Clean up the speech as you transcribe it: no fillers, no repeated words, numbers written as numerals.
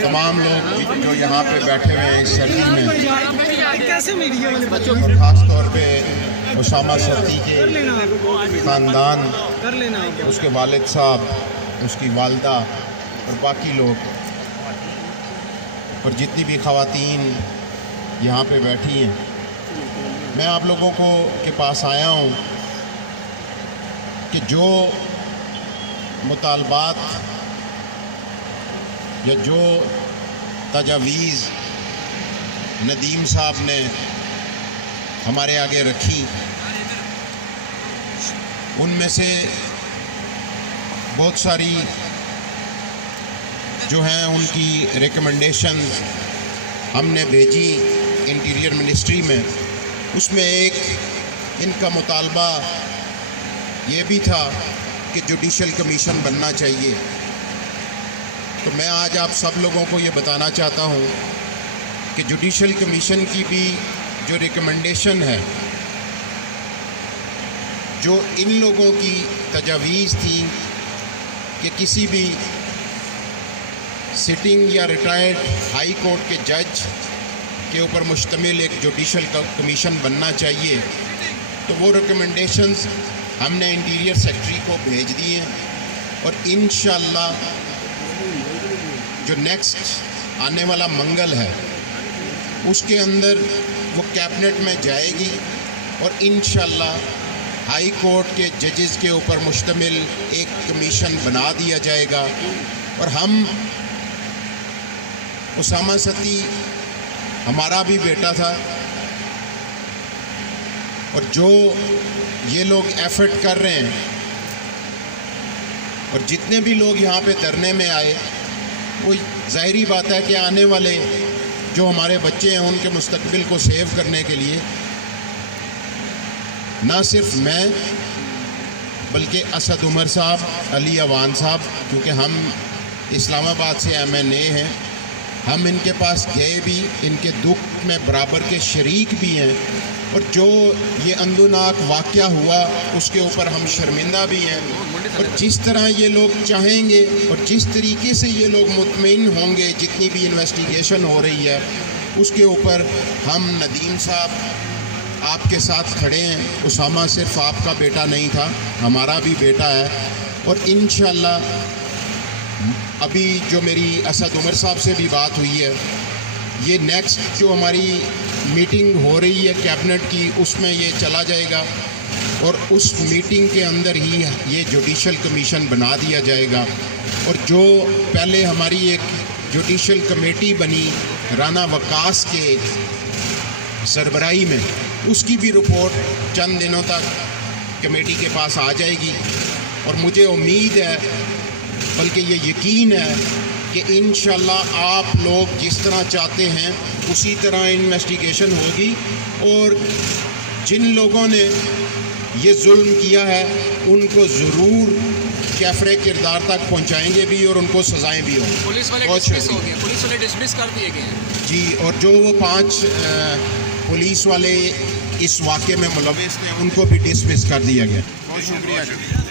تمام لوگ جو یہاں پہ بیٹھے ہوئے ہیں اس سردی میں، اور خاص طور پہ اسامہ سردی کے خاندان، اس کے والد صاحب، اس کی والدہ اور باقی لوگ، اور جتنی بھی خواتین یہاں پہ بیٹھی ہیں، میں آپ لوگوں کے پاس آیا ہوں کہ جو مطالبات یا جو تجاویز ندیم صاحب نے ہمارے آگے رکھی، ان میں سے بہت ساری جو ہیں ان کی ریکمنڈیشن ہم نے بھیجی انٹیریئر منسٹری میں۔ اس میں ایک ان کا مطالبہ یہ بھی تھا کہ جوڈیشل کمیشن بننا چاہیے۔ تو میں آج آپ سب لوگوں کو یہ بتانا چاہتا ہوں کہ جوڈیشل کمیشن کی بھی جو ریکمنڈیشن ہے، جو ان لوگوں کی تجاویز تھی کہ کسی بھی سٹنگ یا ریٹائرڈ ہائی کورٹ کے جج کے اوپر مشتمل ایک جوڈیشل کمیشن بننا چاہیے، تو وہ ریکمنڈیشنز ہم نے انٹیریئر سیکٹری کو بھیج دی ہیں، اور انشاءاللہ جو نیکسٹ آنے والا منگل ہے اس کے اندر وہ کیبنٹ میں جائے گی، اور انشاءاللہ ہائی کورٹ کے ججز کے اوپر مشتمل ایک کمیشن بنا دیا جائے گا۔ اور ہم اسامہ ستی ہمارا بھی بیٹا تھا، اور جو یہ لوگ ایفرٹ کر رہے ہیں اور جتنے بھی لوگ یہاں پہ دھرنے میں آئے، وہ ظاہری بات ہے کہ آنے والے جو ہمارے بچے ہیں ان کے مستقبل کو سیو کرنے کے لیے نہ صرف میں بلکہ اسد عمر صاحب، علی اوان صاحب، کیونکہ ہم اسلام آباد سے MNA ہیں، ہم ان کے پاس گئے بھی، ان کے دکھ میں برابر کے شریک بھی ہیں، اور جو یہ اندوناک واقعہ ہوا اس کے اوپر ہم شرمندہ بھی ہیں، اور جس طرح یہ لوگ چاہیں گے اور جس طریقے سے یہ لوگ مطمئن ہوں گے جتنی بھی انویسٹیگیشن ہو رہی ہے اس کے اوپر، ہم ندیم صاحب آپ کے ساتھ کھڑے ہیں۔ اسامہ صرف آپ کا بیٹا نہیں تھا، ہمارا بھی بیٹا ہے، اور انشاءاللہ ابھی جو میری اسد عمر صاحب سے بھی بات ہوئی ہے، یہ نیکسٹ جو ہماری میٹنگ ہو رہی ہے کیبنٹ کی، اس میں یہ چلا جائے گا، اور اس میٹنگ کے اندر ہی یہ جوڈیشل کمیشن بنا دیا جائے گا۔ اور جو پہلے ہماری ایک جوڈیشل کمیٹی بنی رانا وقاص کے سربراہی میں، اس کی بھی رپورٹ چند دنوں تک کمیٹی کے پاس آ جائے گی، اور مجھے امید ہے بلکہ یہ یقین ہے کہ انشاءاللہ آپ لوگ جس طرح چاہتے ہیں اسی طرح انویسٹیگیشن ہوگی، اور جن لوگوں نے یہ ظلم کیا ہے ان کو ضرور کیفرے کردار تک پہنچائیں گے بھی، اور ان کو سزائیں بھی ہوں۔ پولیس والے ڈسمس کر دیے گئے ہیں جی، اور جو وہ 5 پولیس والے اس واقعے میں ملوث تھے ان کو بھی ڈسمس کر دیا گیا۔ بہت شکریہ۔